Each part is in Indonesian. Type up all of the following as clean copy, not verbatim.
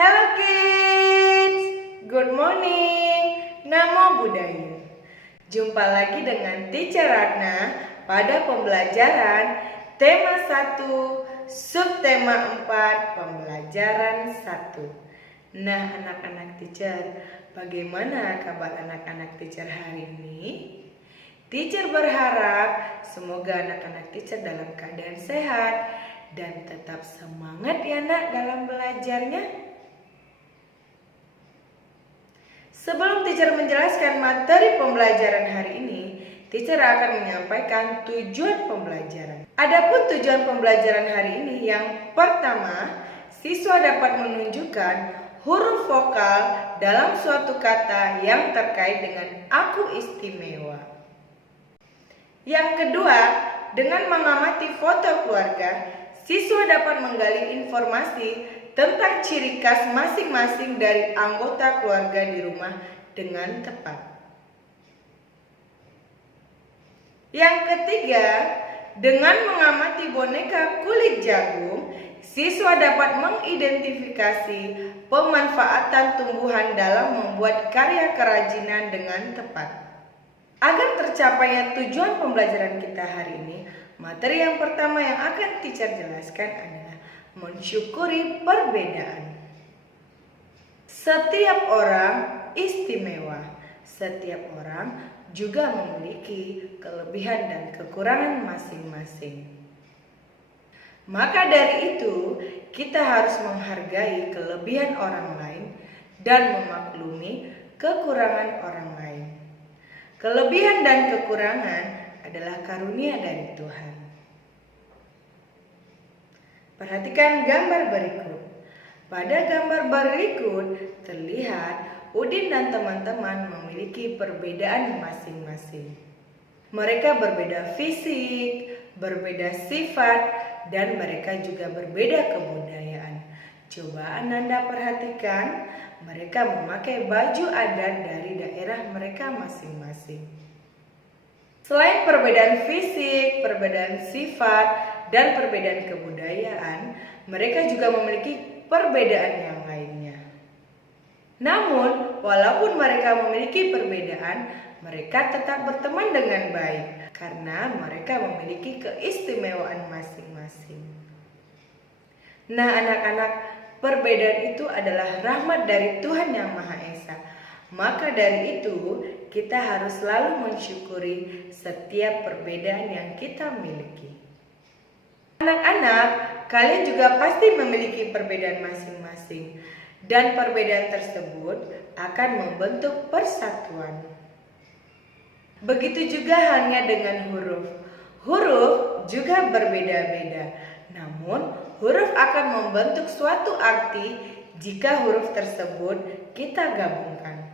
Hello kids, good morning, Namo Buddhaya. Jumpa lagi dengan Teacher Ratna pada pembelajaran tema 1, subtema 4, pembelajaran 1. Nah anak-anak teacher, bagaimana kabar anak-anak teacher hari ini? Teacher berharap semoga anak-anak teacher dalam keadaan sehat dan tetap semangat ya nak dalam belajarnya. Sebelum teacher menjelaskan materi pembelajaran hari ini, teacher akan menyampaikan tujuan pembelajaran. Adapun tujuan pembelajaran hari ini, yang pertama, siswa dapat menunjukkan huruf vokal dalam suatu kata yang terkait dengan aku istimewa. Yang kedua, dengan mengamati foto keluarga, siswa dapat menggali informasi tentang ciri khas masing-masing dari anggota keluarga di rumah dengan tepat. Yang ketiga, dengan mengamati boneka kulit jagung, siswa dapat mengidentifikasi pemanfaatan tumbuhan dalam membuat karya kerajinan dengan tepat. Agar tercapainya tujuan pembelajaran kita hari ini, materi yang pertama yang akan teacher jelaskan adalah mensyukuri perbedaan. Setiap orang istimewa. Setiap orang juga memiliki kelebihan dan kekurangan masing-masing. Maka dari itu, kita harus menghargai kelebihan orang lain dan memaklumi kekurangan orang lain. Kelebihan dan kekurangan adalah karunia dari Tuhan. Perhatikan gambar berikut. Pada gambar berikut terlihat Udin dan teman-teman memiliki perbedaan masing-masing. Mereka berbeda fisik, berbeda sifat, dan mereka juga berbeda kebudayaan. Coba Ananda perhatikan, mereka memakai baju adat dari daerah mereka masing-masing. Selain perbedaan fisik, perbedaan sifat, dan perbedaan kebudayaan, mereka juga memiliki perbedaan yang lainnya. Namun, walaupun mereka memiliki perbedaan, mereka tetap berteman dengan baik karena mereka memiliki keistimewaan masing-masing. Nah, anak-anak, perbedaan itu adalah rahmat dari Tuhan Yang Maha Esa. Maka dari itu, kita harus selalu mensyukuri setiap perbedaan yang kita miliki. Anak-anak, kalian juga pasti memiliki perbedaan masing-masing, dan perbedaan tersebut akan membentuk persatuan. Begitu juga halnya dengan huruf. Huruf juga berbeda-beda, namun huruf akan membentuk suatu arti jika huruf tersebut kita gabungkan.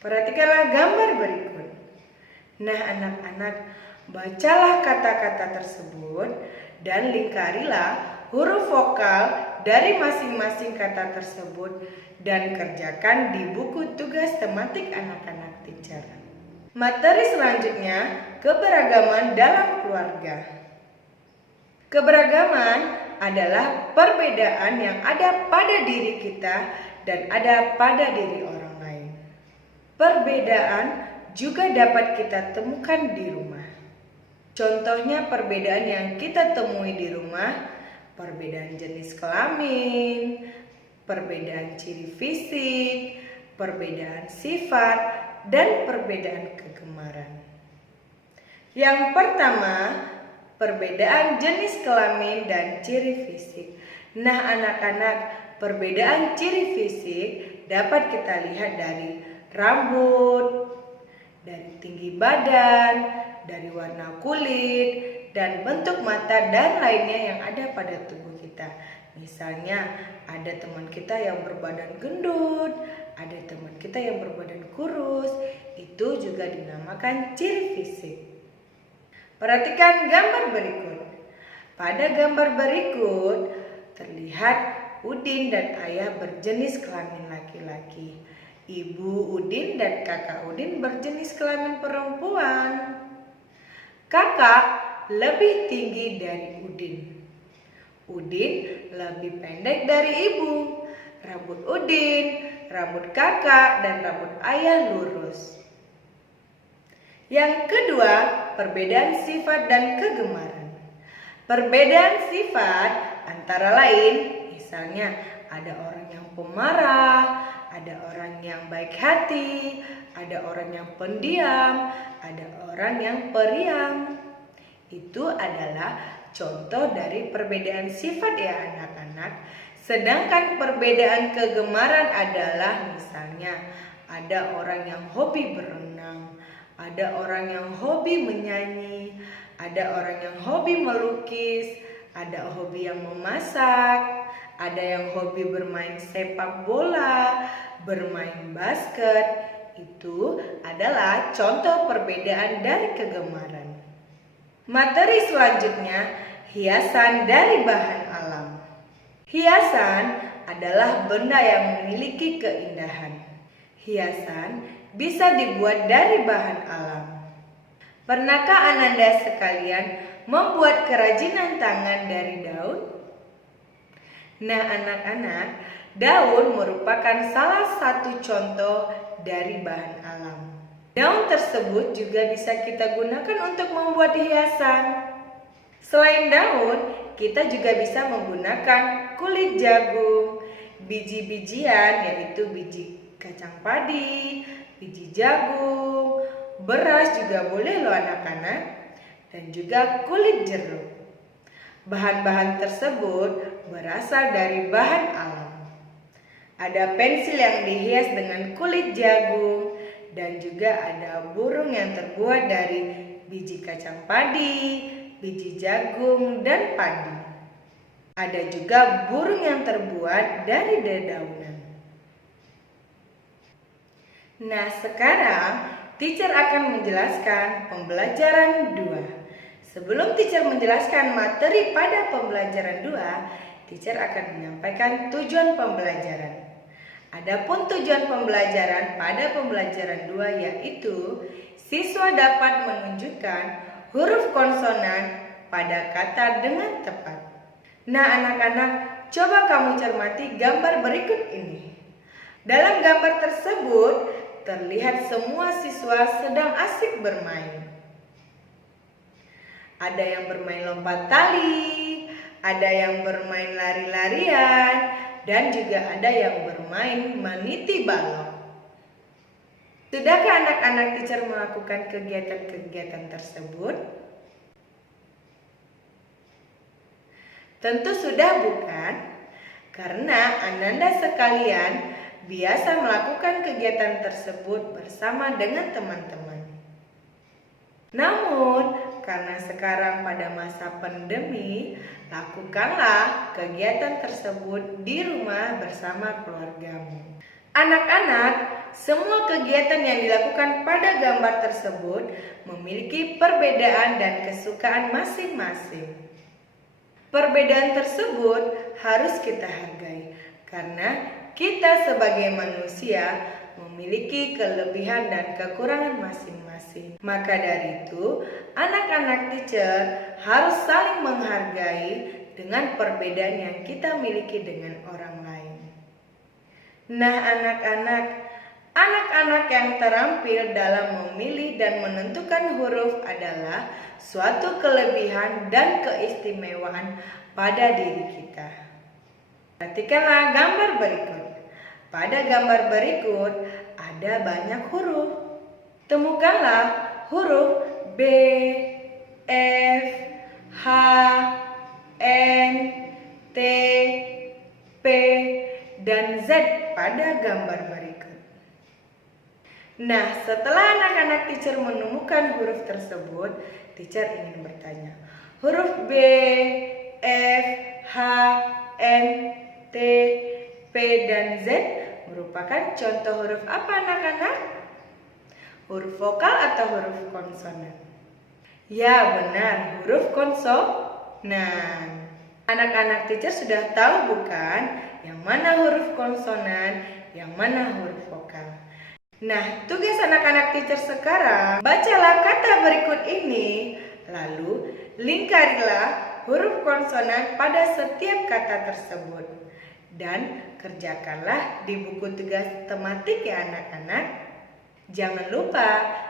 Perhatikanlah gambar berikut. Nah, anak-anak, bacalah kata-kata tersebut dan lingkarilah huruf vokal dari masing-masing kata tersebut dan kerjakan di buku tugas tematik anak-anak teacher. Materi selanjutnya, keberagaman dalam keluarga. Keberagaman adalah perbedaan yang ada pada diri kita dan ada pada diri orang lain. Perbedaan juga dapat kita temukan di rumah. Contohnya perbedaan yang kita temui di rumah, perbedaan jenis kelamin, perbedaan ciri fisik, perbedaan sifat, dan perbedaan kegemaran. Yang pertama, perbedaan jenis kelamin dan ciri fisik. Nah, anak-anak, perbedaan ciri fisik dapat kita lihat dari rambut, dari tinggi badan, dari warna kulit, dan bentuk mata dan lainnya yang ada pada tubuh kita. Misalnya, ada teman kita yang berbadan gendut, ada teman kita yang berbadan kurus, itu juga dinamakan ciri fisik. Perhatikan gambar berikut. Pada gambar berikut terlihat Udin dan ayah berjenis kelamin laki-laki. Ibu Udin dan kakak Udin berjenis kelamin perempuan. Kakak lebih tinggi dari Udin. Udin lebih pendek dari ibu. rambut Udin, rambut kakak, dan rambut ayah lurus. Yang kedua, perbedaan sifat dan kegemaran. Perbedaan sifat antara lain, misalnya ada orang yang pemarah, ada orang yang baik hati, ada orang yang pendiam, ada orang yang periang. Itu adalah contoh dari perbedaan sifat ya anak-anak. Sedangkan perbedaan kegemaran adalah misalnya ada orang yang hobi berenang, ada orang yang hobi menyanyi, ada orang yang hobi melukis, ada hobi yang memasak, ada yang hobi bermain sepak bola, bermain basket. Itu adalah contoh perbedaan dari kegemaran. Materi selanjutnya, hiasan dari bahan alam. Hiasan adalah benda yang memiliki keindahan. Hiasan bisa dibuat dari bahan alam. Pernahkah Ananda sekalian membuat kerajinan tangan dari daun? Nah anak-anak, daun merupakan salah satu contoh dari bahan alam. Daun tersebut juga bisa kita gunakan untuk membuat hiasan. Selain daun, kita juga bisa menggunakan kulit jagung, biji-bijian yaitu biji kacang padi, biji jagung, beras juga boleh loh anak-anak, dan juga kulit jeruk. Bahan-bahan tersebut berasal dari bahan alam. Ada pensil yang dihias dengan kulit jagung, dan juga ada burung yang terbuat dari biji kacang padi, biji jagung, dan padi. Ada juga burung yang terbuat dari dedaunan. Nah, sekarang teacher akan menjelaskan pembelajaran 2. Sebelum teacher menjelaskan materi pada pembelajaran 2, teacher akan menyampaikan tujuan pembelajaran. Adapun tujuan pembelajaran pada pembelajaran 2 yaitu siswa dapat menunjukkan huruf konsonan pada kata dengan tepat. Nah anak-anak, coba kamu cermati gambar berikut ini. Dalam gambar tersebut terlihat semua siswa sedang asik bermain. Ada yang bermain lompat tali, ada yang bermain lari-larian, dan juga ada yang bermain meniti balok. Sudahkah anak-anak teacher melakukan kegiatan-kegiatan tersebut? Tentu sudah bukan? Karena Ananda sekalian biasa melakukan kegiatan tersebut bersama dengan teman-teman. Namun, karena sekarang pada masa pandemi, lakukanlah kegiatan tersebut di rumah bersama keluargamu. Anak-anak, semua kegiatan yang dilakukan pada gambar tersebut memiliki perbedaan dan kesukaan masing-masing. Perbedaan tersebut harus kita hargai karena kita sebagai manusia memiliki kelebihan dan kekurangan masing-masing. Maka dari itu, anak-anak teacher harus saling menghargai dengan perbedaan yang kita miliki dengan orang lain. Nah, anak-anak yang terampil dalam memilih dan menentukan huruf adalah suatu kelebihan dan keistimewaan pada diri kita. Perhatikanlah gambar berikut. Pada gambar berikut ada banyak huruf. Temukanlah huruf B, F, H, N, T, P, dan Z pada gambar berikut. Nah, setelah anak-anak teacher menemukan huruf tersebut, teacher ingin bertanya, huruf B, F, H, N, T, P, dan Z merupakan contoh huruf apa anak-anak? Huruf vokal atau huruf konsonan? Ya benar, huruf konsonan. Anak-anak teacher sudah tahu bukan yang mana huruf konsonan, yang mana huruf vokal. Nah, tugas anak-anak teacher sekarang, bacalah kata berikut ini, lalu lingkarilah huruf konsonan pada setiap kata tersebut. Dan kerjakanlah di buku tugas tematik ya anak-anak. Jangan lupa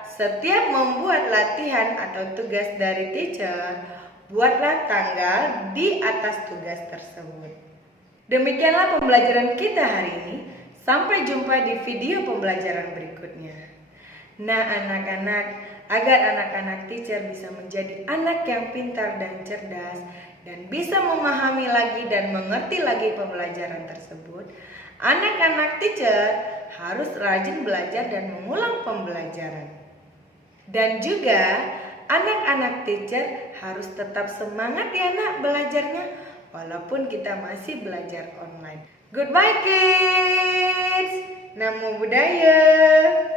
setiap membuat latihan atau tugas dari teacher, buatlah tanggal di atas tugas tersebut. Demikianlah pembelajaran kita hari ini. Sampai jumpa di video pembelajaran berikutnya. Nah anak-anak, agar anak-anak teacher bisa menjadi anak yang pintar dan cerdas dan bisa memahami lagi dan mengerti lagi pembelajaran tersebut, anak-anak teacher harus rajin belajar dan mengulang pembelajaran. Dan juga anak-anak teacher harus tetap semangat ya nak belajarnya walaupun kita masih belajar online. Goodbye kids. Namo Buddhaya.